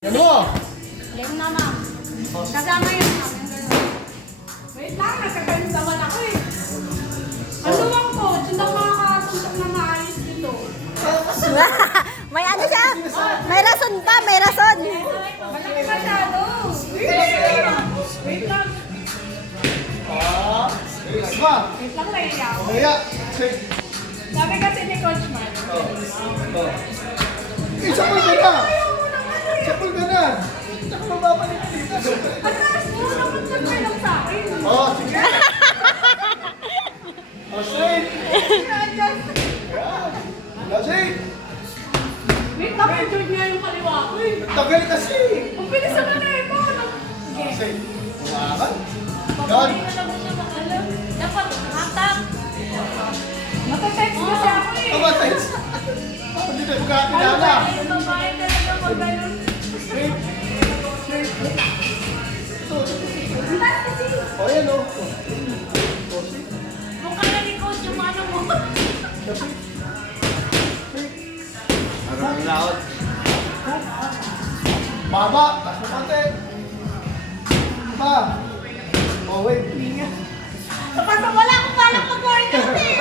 Ano? Game na, ma'am. Kasama yun, ma'am. Wait lang, nagkakalinsawan ako eh. Ano lang po, hindi ako makakasuntok na maayos dito. May ano siya? May rason pa, may rason. Malaki masyado. Wait lang. Asma! Wait lang, naiya ako. Kaya, say, Sabi kasi ni Coach Man. isapul ka na! Isapul ka na! Tsaka mababalik dito. Atras mo, naman lang sa akin. Oh, sige! Oh, straight! Adjust. Yan! Lasing! Wait lang, enjoy niya yung kaliwa ko eh. Tagal kasi! Ang bilis naman na ito. Oh, say, huwakan. Yan! Pabalik na lang siya makalam. Dapat, hatak. Matatext kasi ako eh. Tama, thanks! Hindi na magkakilala. Babae talaga pag ganun. Straight! Straight! Ang taas kasi. Oh, yan o. Oh, see? Mukha na ni Coach yung ano mo. Lasing! Straight! Ano na out? Baba! Taas mo konti! Pa! Oh, wait. Kapag wala akong balak mag-workout eh.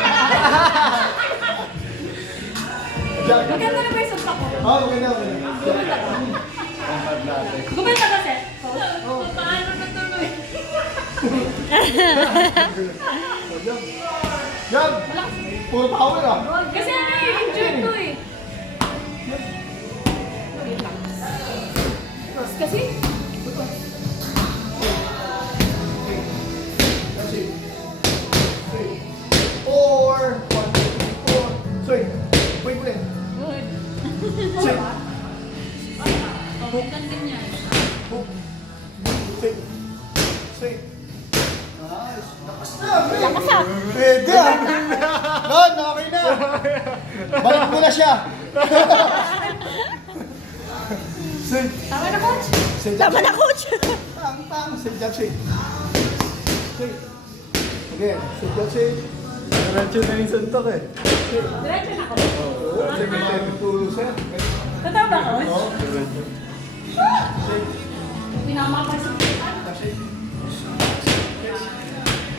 Diyan. Maganda na ba yung sunta ko? Oh, maganda, maganda. Gumanda ka? Gumanda ka, Seth? Paano na tuloy? Yan! Puro power ah! Kasi ano eh, enjoy to eh. Wait lang. Kasi, That's it. Three. Four. One, two, three, four. Straight. Wait, wait. good. Straight. Pabukan din yan. Hook. Straight. Straight. Nice. Lakas na. Lakas na. Pwede ah. Lon, okay na. Balik mo na siya. Straight. Tama na, Coach. Straight. Tama na, coach. Pang, pang. Straight jump, straight. Straight. Again. Straight jump, straight. Diretso na yung suntok eh. Diretso na, Coach. Oo. Sige, tulo sir. Totoo ba, Coach? Oo. Diretso. Straight. Tinama pa sa kita.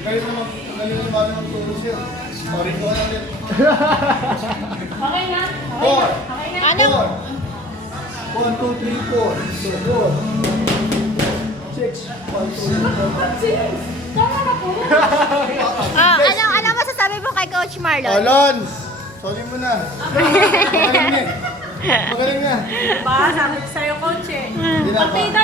Galing naman magtulog siya. Sorry ko na ulit. Okay na? Four. Okay na? Ano? Four. 1, 2, 3, 4. So, 4. 6. 1, 2, 3, 4. Coach, tama na po. Ano masasabi mo kay Coach Marlon? Alon! Sorry mo na. Magaling niya. Magaling niya. Ba, sabi ko sa'yo, Coach eh. Hindi na pa. Partida